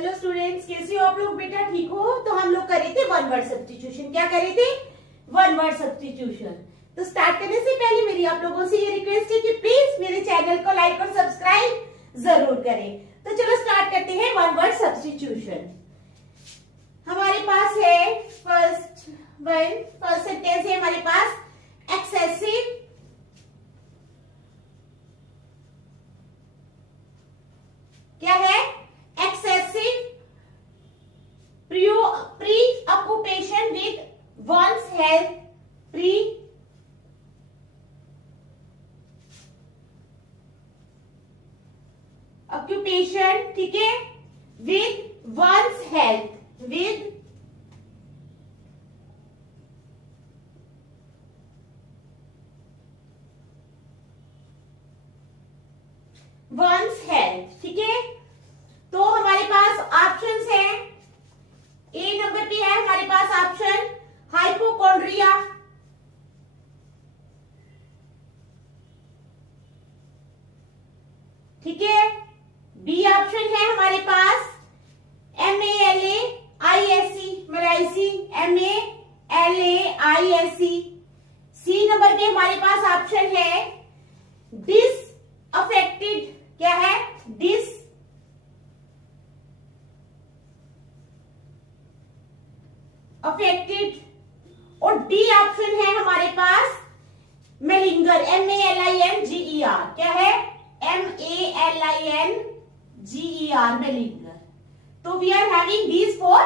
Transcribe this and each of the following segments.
Hello students, कैसे हो आप लोग? बेटा ठीक हो? तो हम लोग करे थे वन वर्ड सब्स्टिट्यूशन। क्या करे थे? One word substitution. तो स्टार्ट करने से पहले मेरी आप लोगों से ये रिक्वेस्ट है कि प्लीज मेरे चैनल को लाइक और सब्सक्राइब जरूर करें। तो चलो स्टार्ट करते हैं वन वर्ड सब्स्टिट्यूशन। हमारे पास है फर्स्ट सेंटेंस है हमारे पास एक्सेसिव क्या है? Excessive preoccupation with one's health. Preoccupation, ठीक है, with one's health, with one's health, ठीक है। तो हमारे पास ऑप्शंस हैं। ए नंबर पे है हमारे पास ऑप्शन हाइपोकॉन्ड्रिया, ठीक है। बी ऑप्शन है हमारे पास MALAISE, मलाइसी, MALAISE। सी नंबर पे हमारे पास ऑप्शन है डिसअफेक्टेड, क्या है? अफेक्टेड। और डी ऑप्शन है हमारे पास मेलिंगर, MALINGER, क्या है? MALINGER, malinger. तो we are having these four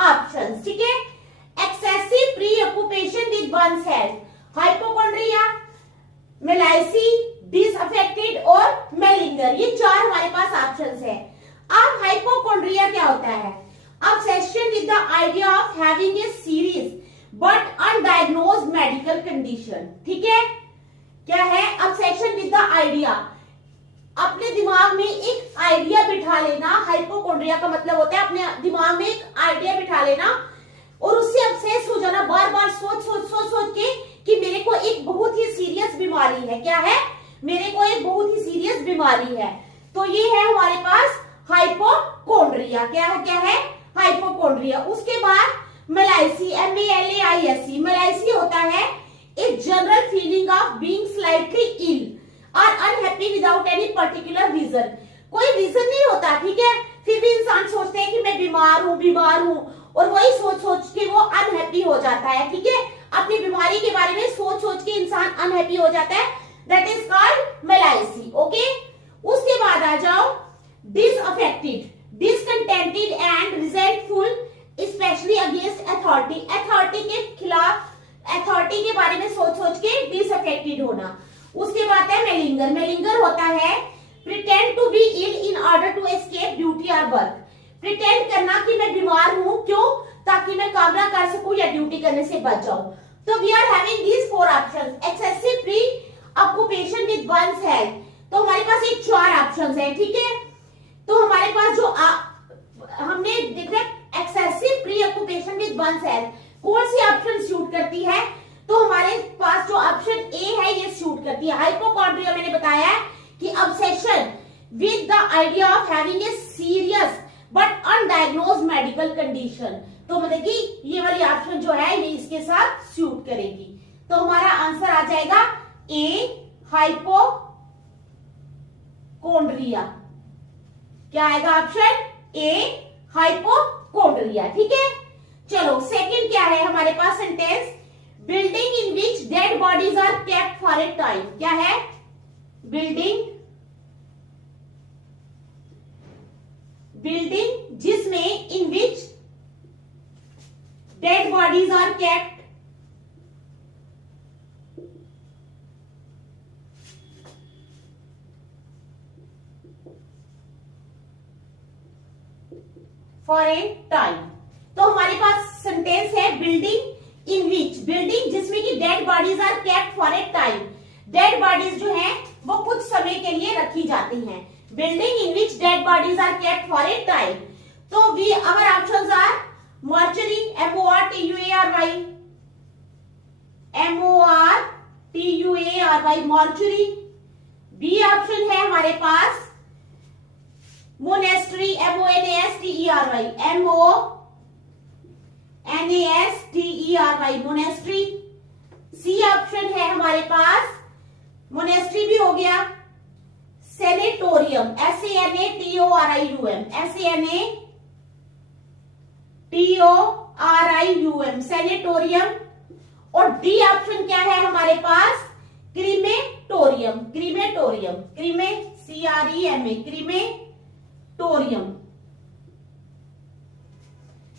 options, ठीक है। Excessive preoccupation with one's health, hypochondria, malaise, disaffected और मेलिंगर, ये चार हमारे पास ऑप्शंस है। अब हाइपोकॉन्ड्रिया क्या होता है? Obsession with the idea of having a serious but undiagnosed medical condition, ठीक है। क्या है? Obsession with the idea, अपने दिमाग में एक आइडिया बिठा लेना। हाइपोकॉन्ड्रिया का मतलब होता है अपने दिमाग में एक आइडिया बिठा लेना और उससे ऑब्सेस हो जाना, बार बार सोच के कि मेरे को एक बहुत ही सीरियस बीमारी है। क्या है? मेरे को एक बहुत ही सीरियस बीमारी है। तो ये है हमारे पास हाइपोकॉन्ड्रिया। क्या है? हाइपोकॉन्ड्रिया। उसके बाद मेलाइसी, MALAISE, मेलाइसी होता है एक general feeling of being slightly ill और unhappy without any particular reason. कोई रीजन नहीं होता, ठीक है, फिर भी इंसान सोचते हैं कि मैं बीमार हूं और वही सोच के वो अनहैप्पी हो जाता है, ठीक है। अपनी बीमारी के बारे में सोच के इंसान अनहैप्पी हो जाता है, दैट इज कॉल्ड मेलाइसी, ओके। उसके बाद आ जाओ डिसअफेक्टेड, discontented and resentful especially against authority, authority के खिलाफ, अथॉरिटी के बारे में सोच के डिसअफेक्टेड होना। उसके बाद है मेलिंगर, मेलिंगर होता है pretend to be ill in order to escape duty or work, pretend करना कि मैं बीमार हूं, क्यों? ताकि मैं काम ना कर सकूं या ड्यूटी करने से बच जाऊं। तो we are having these four options, excessive pre occupation with one's health। तो हमारे पास एक चार ऑप्शंस है, ठीक है। तो हमारे पास जो हमने देख रहे excessive preoccupation with one's health, कौन सी ऑप्शन सूट करती है? तो हमारे पास जो ऑप्शन ए है ये सूट करती है। हाइपोकॉन्ड्रिया मैंने बताया है कि obsession with the idea of having a serious but undiagnosed medical condition, तो मतलब कि ये वाली ऑप्शन जो है ये इसके साथ सूट करेगी। तो हमारा आंसर आ जाएगा ए, हाइपोकॉन्ड्रिया। क्या आएगा? ऑप्शन ए, हाइपोकॉन्ड्रिया, ठीक है। चलो सेकंड क्या है हमारे पास sentence? Building in which dead bodies are kept for a time. क्या है? बिल्डिंग जिसमें in which dead bodies are kept for a time. तो हमारे पास सेंटेंस है बिल्डिंग इन विच, बिल्डिंग जिसमें कि dead bodies are kept for a time, dead bodies जो है वो कुछ समय के लिए रखी जाती हैं। Building in which dead bodies are kept for a time. तो our options are mortuary, MORTUARY, mortuary. B option है हमारे पास monastery, MONASTERY, MONASTERY, monastery. C option है हमारे पास, मोनेस्ट्री भी हो गया। Sanatorium, SANATORIUM, SANATORIUM, sanatorium. और डी ऑप्शन क्या है हमारे पास, crematorium, crematorium, CREMA, crematorium.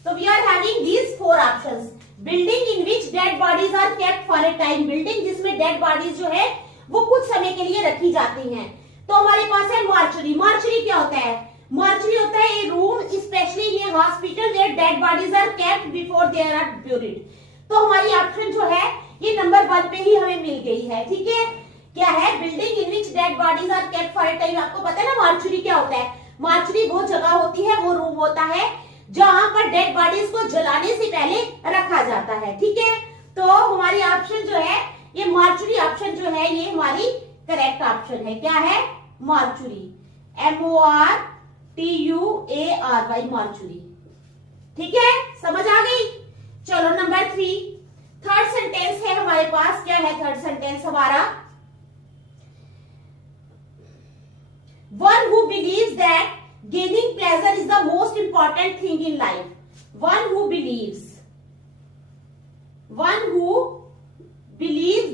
So we are having these 4 options. Building in which dead bodies are kept for a time, building जिसमें dead bodies जो है वो कुछ समय के लिए रखी जाती हैं। तो हमारे पास है मॉर्चरी। मॉर्चरी क्या होता है, मॉर्चरी होता है a room specially in a hospital where dead bodies are kept before they are buried. तो हमारी ऑप्शन जो है ये नंबर 1 पे ही हमें मिल गई है, ठीक है। क्या है, building in which dead bodies are kept for a time. आपको पता है ना मॉर्चरी क्या होता है, मॉर्चरी वो जगह होती है, वो रूम होता है जहां पर डेड बॉडीज को जलाने से पहले रखा जाता है, ठीक है। तो हमारी ऑप्शन जो है ये मॉर्चरी ऑप्शन जो है ये हमारी करेक्ट ऑप्शन है। क्या है, मॉर्चरी, MORTUARY, मॉर्चरी, ठीक है, समझ आ गई। चलो नंबर 3, थर्ड सेंटेंस है हमारे पास। क्या है थर्ड सेंटेंस हमारा, One who believes that gaining pleasure is the most important thing in life. One who believes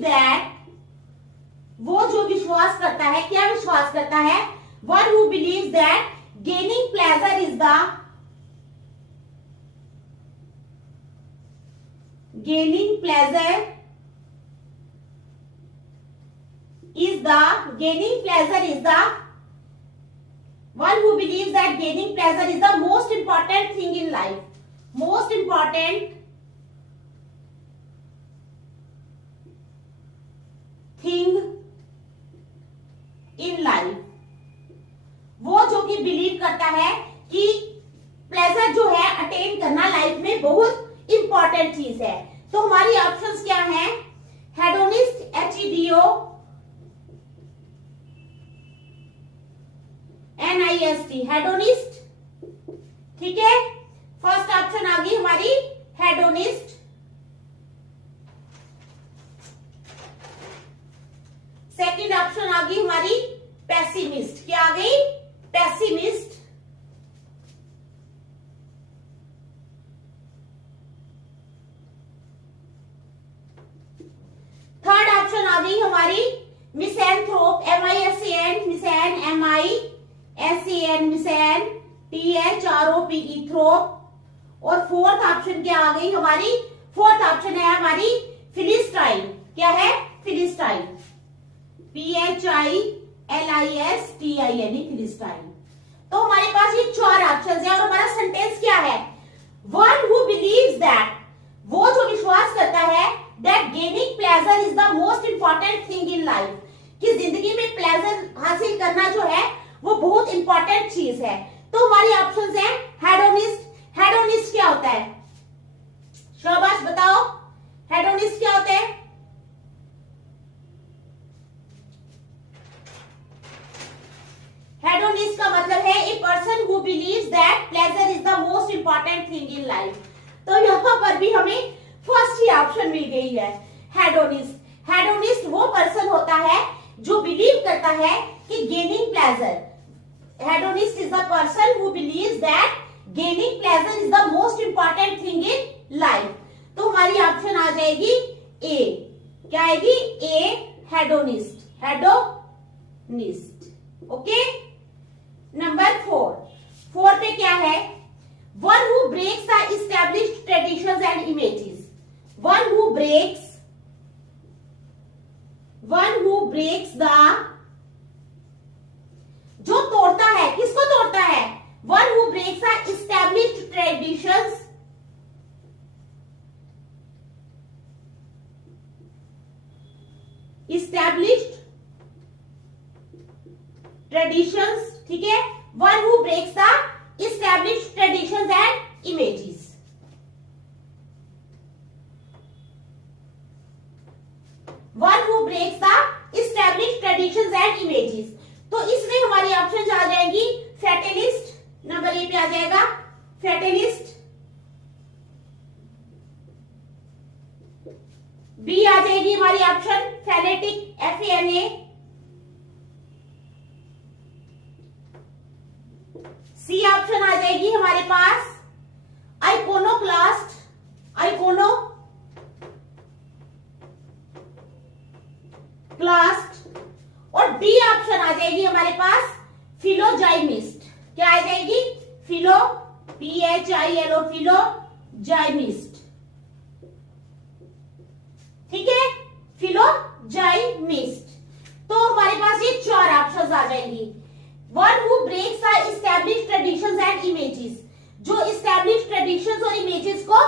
that, वो जो विश्वास करता है, क्या विश्वास करता है, One who believes that gaining pleasure is the one who believes that gaining pleasure is the most important thing in life, most important thing in life। वो जो कि बिलीव करता है कि प्लेजर जो है अटेन करना लाइफ में बहुत इंपॉर्टेंट चीज है। तो हमारी ऑप्शंस क्या हैं, हेडोनिस्ट, HEDONIST, हेडोनिस्ट, ठीक है। फर्स्ट ऑप्शन आ गई हमारी हेडोनिस्ट। सेकंड ऑप्शन आ गई हमारी पेसिमिस्ट। क्या आ गई, पेसिमिस्ट। थर्ड ऑप्शन आ गई हमारी मिसैंथ्रोप, मिसैन, THROPE, थ्रोप। और फोर्थ ऑप्शन क्या आ गई हमारी, फोर्थ ऑप्शन है हमारी फिलिस्टाइन। क्या है, फिलिस्टाइन, PHILISTINE, फिलिस्टाइन। तो हमारे पास ये 4 ऑप्शन है। और हमारा सेंटेंस क्या है, वन हु बिलीव्स दैट, वो जो विश्वास करता है, that gaining pleasure is the most important thing in life, कि जिंदगी में प्लेजर हासिल करना जो है वो बहुत इंपॉर्टेंट चीज है। तो हमारी ऑप्शंस हैं हेडोनिस्ट। हेडोनिस्ट क्या होता है, शाबाश बताओ, हेडोनिस्ट क्या होता है। हेडोनिस्ट का मतलब है a person who believes that pleasure is the most important thing in life. तो यहां पर भी हमें फर्स्ट ही ऑप्शन मिल गई है, हेडोनिस्ट। हेडोनिस्ट वो पर्सन होता है जो बिलीव करता है कि gaining pleasure, hedonist is the person who believes that gaining pleasure is the most important thing in life. तो हमारी ऑप्शन आ जाएगी ए। क्या आएगी, A, hedonist, hedonist, okay. Number 4 पे क्या है, one who breaks the established traditions and images. One who breaks the, जो तोड़ता है, किसको तोड़ता है, one who breaks the established traditions, ठीक है। One who breaks the established traditions and images. One who breaks the established traditions and images. तो इसमें हमारी ऑप्शन आ जाएगी फैटलिस्ट, नंबर ए हमारी option fanatic, FANA। C option आ जाएगी हमारे पास आइकोनोक्लास्ट, और डी ऑप्शन आ जाएगी हमारे पास फिलोजाइमिस्ट। क्या आ जाएगी? PHILO, फिलोजाइमिस्ट। ठीक है, फिलोजाइमिस्ट। तो हमारे पास ये 4 ऑप्शंस आ जाएंगी। One who breaks the established traditions and images, जो एस्टैब्लिश्ड ट्रेडिशंस और इमेजेस को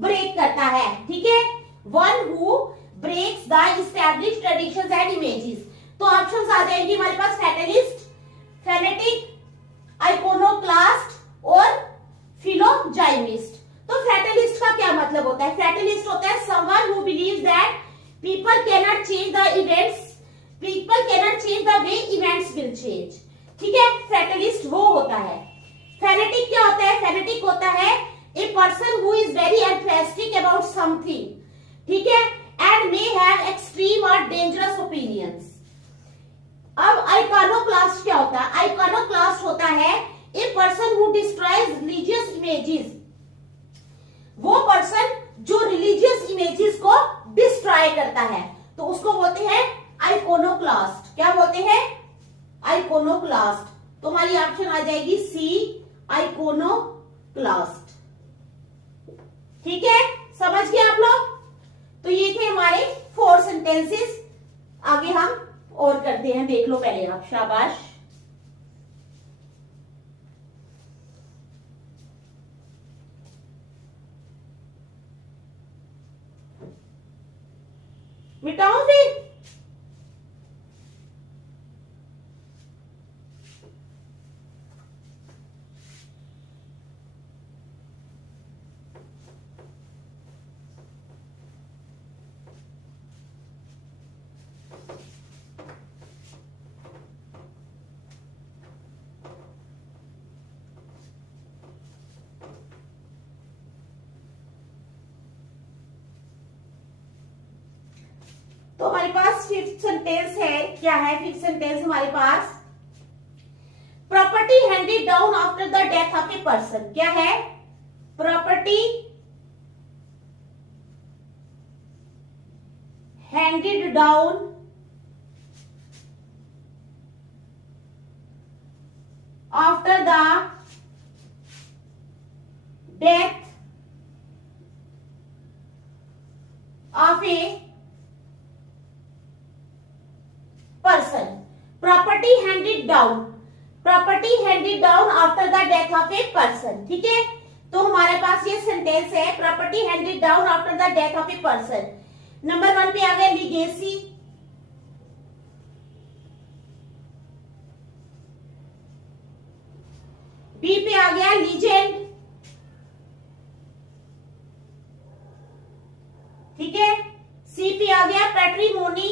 ब्रेक करता है। ठीक है, one who breaks the established traditions and images. तो ऑप्शंस आ जाएंगे हमारे पास फेटलिस्ट, फेनेटिक, आइकोनोक्लास्ट और फिलोजाइमिस्ट। तो फेटलिस्ट का क्या मतलब होता है? फेटलिस्ट होता है someone who believes that people cannot change the events, people cannot change the way events will change. ठीक है, फेटलिस्ट वो होता है। फेनेटिक क्या होता है? फेनेटिक होता है a person who is very enthusiastic about something, ठीक है, एंड मे हैव एक्सट्रीम और डेंजरस ओपिनियंस। अब आइकोनोक्लास्ट क्या होता है? आइकोनोक्लास्ट होता है a person who destroys religious images, वो पर्सन जो रिलीजियस इमेजेस को डिस्ट्रॉय करता है, तो उसको बोलते हैं आइकोनोक्लास्ट। क्या बोलते हैं? आइकोनोक्लास्ट। तो हमारी ऑप्शन आ जाएगी सी, आइकोनोक्लास्ट। ठीक है, समझ गए आप लोग? तो ये थे हमारे 4 सेंटेंसेस। आगे हम और करते हैं, देख लो पहले आप। शाबाश। मिटाओ फिर। तो हमारे पास 5th सेंटेंस है। क्या है 5th सेंटेंस हमारे पास? Property handed down after the death of a person. क्या है? Property handed down after the death of a person. Property handed down, property handed down after the death of a person. ठीक है, तो हमारे पास ये सेंटेंस है, property handed down after the death of a person. Number 1 पे आ गया legacy, B पे आ गया लीजेंड, ठीक है, सी पे आ गया पैट्रीमोनी,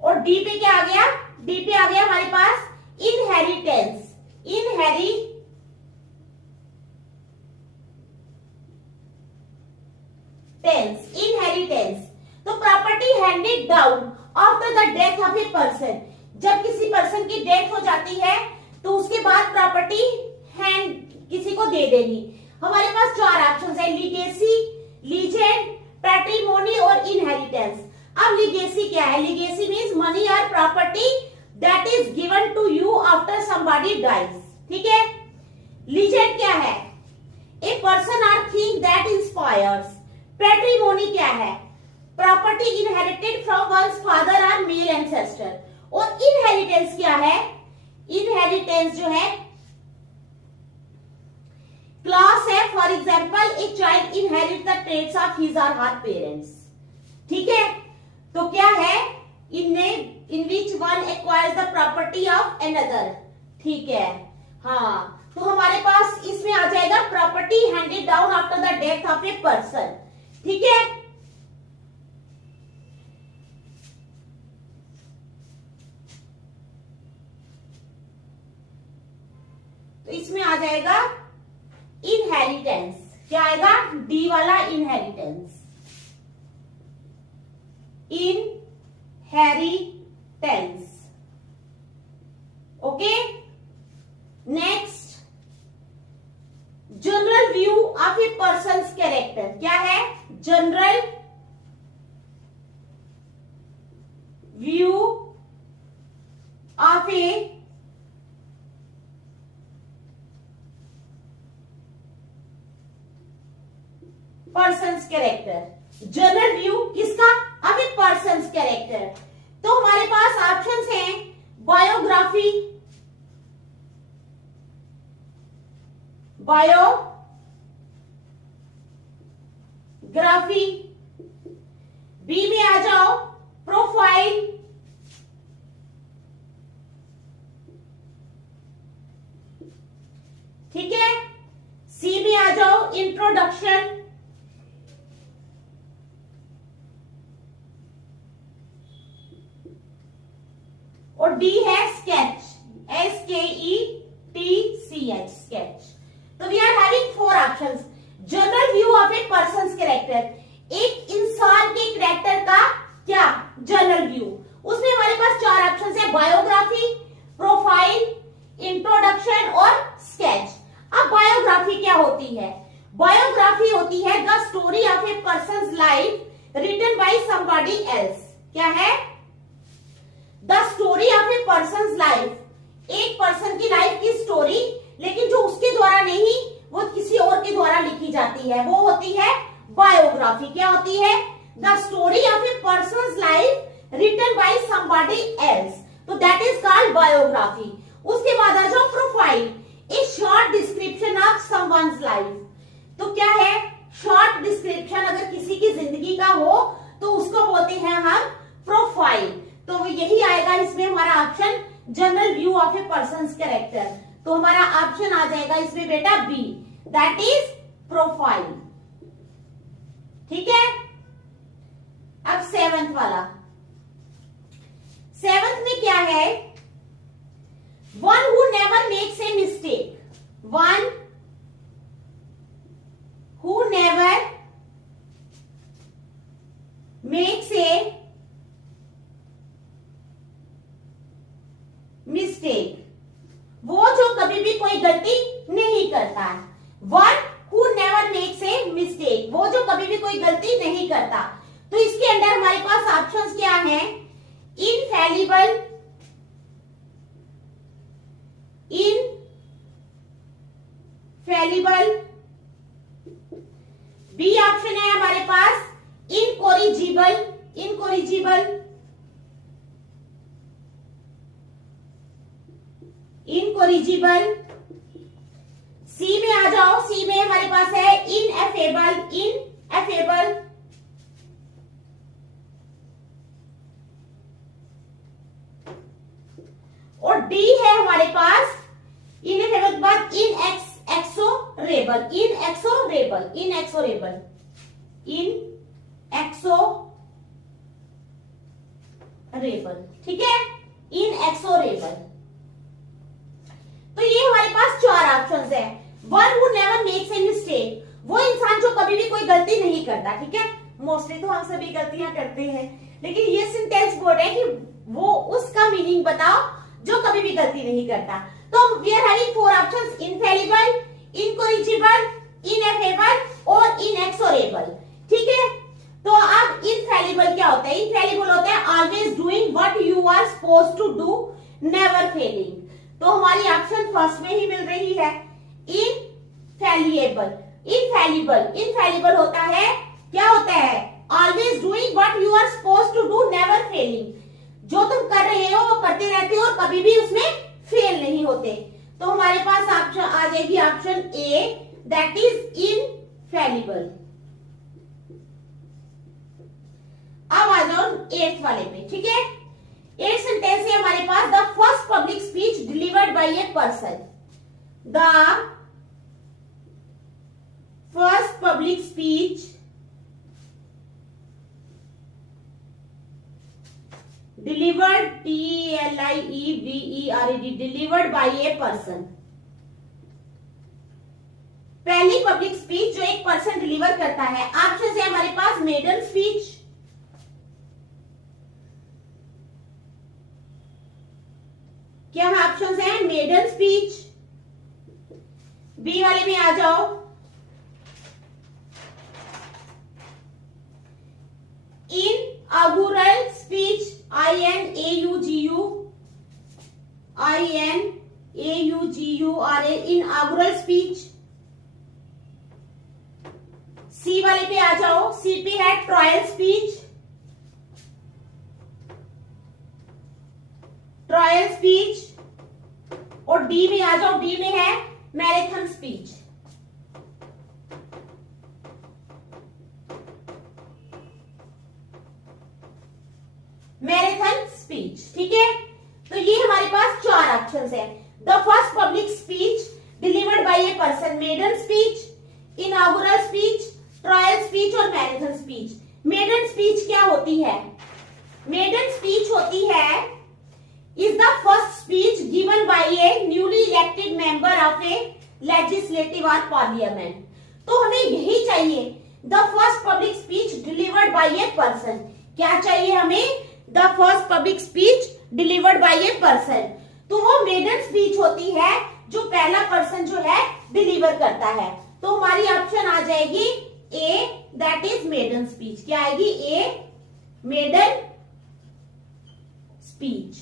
और डी पे क्या आ गया? डी पे आ गया हमारे पास इनहेरिटेंस, इनहेरिटेंस। तो property handed down after the death of a person, जब किसी पर्सन की डेथ हो जाती है तो उसके बाद प्रॉपर्टी हैंड किसी को दे देनी। हमारे पास 4 ऑप्शंस है, लीगेसी, लीजेंड, पैट्रीमोनी और इनहेरिटेंस। अब लीगेसी क्या है? Legacy means money or property that is given to you after somebody dies. ठीक है। लीजेंड क्या है? A person or thing that inspires. Patrimony क्या है? Property inherited from one's father or male ancestor. और इनहेरिटेंस क्या है? इनहेरिटेंस जो है क्लास है, for example a child inherit the traits of his और हर पेरेंट्स। ठीक है, तो क्या है? In which one acquires the property of another. ठीक है, हाँ, तो हमारे पास इसमें आ जाएगा property handed down after the death of a person. ठीक है, तो इसमें आ जाएगा इनहेरिटेंस, क्या आएगा? डी वाला inheritance, inheritance. Okay, next, general view of a person's character, क्या है? General view of a person's character. General view किसका? Of a person's character. तो हमारे पास ऑप्शंस हैं बायोग्राफी, बायोग्राफी, बी में आ जाओ प्रोफाइल, ठीक है, सी में आ जाओ इंट्रोडक्शन, और डी है स्केच, SKETCH, स्केच। तो we are having 4 options. General view of a person's character, एक इंसान के कैरेक्टर का क्या? General view. उसमें हमारे पास 4 ऑप्शंस है, बायोग्राफी, प्रोफाइल, इंट्रोडक्शन और स्केच। अब बायोग्राफी क्या होती है? बायोग्राफी होती है the story of a person's life written by somebody else. क्या है? The story of a person's life, एक पर्सन की लाइफ की स्टोरी, लेकिन जो उसके द्वारा नहीं, वो किसी और के द्वारा लिखी जाती है, वो होती है बायोग्राफी। क्या होती है? The story of a person's life written by somebody else, तो दैट इज कॉल्ड बायोग्राफी। उसके बाद आ जाओ profile, a short description of someone's life. तो क्या है? शॉर्ट डिस्क्रिप्शन अगर किसी की जिंदगी का हो तो उसको बोलते हैं हम प्रोफाइल। तो यही आएगा इसमें हमारा option, general view of a person's character. तो हमारा ऑप्शन आ जाएगा इसमें बेटा बी, दैट इज प्रोफाइल। ठीक है, अब 7th वाला। 7th में क्या है? One who never makes a mistake, one who never makes a mistake, वो जो कभी भी कोई गलती नहीं करता है। One who never makes a mistake, वो जो कभी भी कोई गलती नहीं करता। तो इसके अंदर हमारे पास ऑप्शंस क्या हैं? इनफैलिबल, इनफैलिबल, बी ऑप्शन है हमारे पास इनकोरिजिबल, इनकोरिजिबल, इनकोरिजिबल, सी में आ जाओ, सी में हमारे पास है इनएफेबल, इनएफेबल, और डी है हमारे पास इनएफेबल के बाद इनएक्सोरेबल, इनएक्सोरेबल, इनएक्सोरेबल, इनएक्सोरेबल, ठीक है, इनएक्सोरेबल। तो ये हमारे पास 4 ऑप्शंस है। One who never makes a mistake, वो इंसान जो कभी भी कोई गलती नहीं करता। ठीक है, मोस्टली तो हम सभी गलतियां करते हैं, लेकिन ये सेंटेंस बोल रहे हैं कि वो उसका मीनिंग बताओ जो कभी भी गलती नहीं करता। तो we are having 4 options, infallible, incorrigible, ineffable और इनएक्सोरेबल। ठीक है, तो अब इनफैलिबल क्या होता है? इनफैलिबल होता है always doing what you are supposed to do, never failing. तो हमारी ऑप्शन फर्स्ट में ही मिल रही है, इनफैलिएबल। इनफैलिबल, इनफैलिबल होता है, क्या होता है? Always doing what you are supposed to do, never failing. जो तुम कर रहे हो वो करते रहते हो और कभी भी उसमें फेल नहीं होते। तो हमारे पास ऑप्शन आ जाएगी ऑप्शन ए, दैट इज इनफैलिबल। अब आ जाओ 8th वाले पे। ठीक है, 8th सेंटेंस है हमारे पास, the first public speech delivered by a person, the first public speech delivered, DELIVERED, delivered by a person. पहली पब्लिक स्पीच जो एक पर्सन डिलीवर करता है। ऑप्शन है हमारे पास मेडन स्पीच, क्या ऑप्शन है? Maiden speech. बी वाले में आ जाओ, inaugural speech, INAUGURAL, inaugural speech. C वाले पे आ जाओ, सी पे है ट्रायल स्पीच, ट्रायल स्पीच। और डी में आ जाओ, डी में है मैराथन स्पीच। मैराथन स्पीच, ठीक है। तो ये हमारे पास चार ऑप्शंस है। The first public speech delivered by a person, maiden speech, inaugural speech, trial speech और मैराथन स्पीच। मेडन स्पीच क्या होती है? मेडन स्पीच होती है is the first speech given by a newly elected member of a legislative or parliament। तो हमें यही चाहिए, the first public speech delivered by a person। क्या चाहिए हमें? the first public speech delivered by a person। तो वो maiden speech होती है जो पहला पर्सन जो है डिलीवर करता है। तो हमारी ऑप्शन आ जाएगी ए, दैट इज मेडन स्पीच। क्या आएगी? ए, मेडन स्पीच।